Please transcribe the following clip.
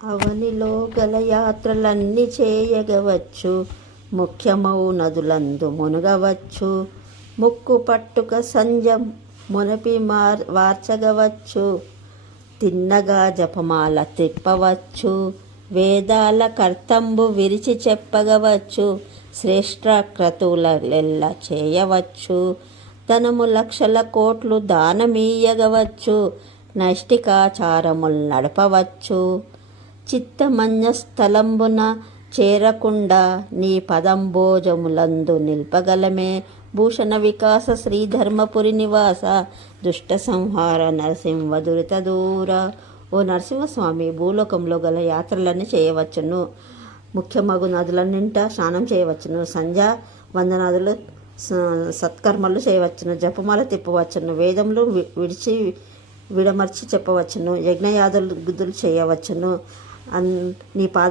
అవనిలో గల యాత్రలన్నీ చేయగవచ్చు, ముఖ్యమౌ నదులందు మునగవచ్చు. ముక్కు పట్టుక సంజం మునపి వార్చగవచ్చు, తిన్నగా జపమాల తిప్పవచ్చు. వేదాల కర్తంబు విరిచి చెప్పగవచ్చు, శ్రేష్ఠ క్రతువులెల్ల చేయవచ్చు. ధనము లక్షల కోట్లు దానమీయగవచ్చు, నైష్టికాచారముల్ నడపవచ్చు. చిత్తమన్య స్థలంబున చేరకుండా నీ పదంబోజములందు నిల్పగలమే. భూషణ వికాస శ్రీధర్మపురి నివాస, దుష్ట సంహార నరసింహ దురిత దూర. ఓ నరసింహస్వామి, భూలోకంలో గల యాత్రలన్నీ చేయవచ్చును, ముఖ్యమగు నదులన్నింట స్నానం చేయవచ్చును, సంధ్యా వందనాదులు సత్కర్మలు చేయవచ్చును, జపమాల తిప్పవచ్చును, వేదములు విడమర్చి చెప్పవచ్చును, యజ్ఞయాదులు చేయవచ్చును. నీ పాద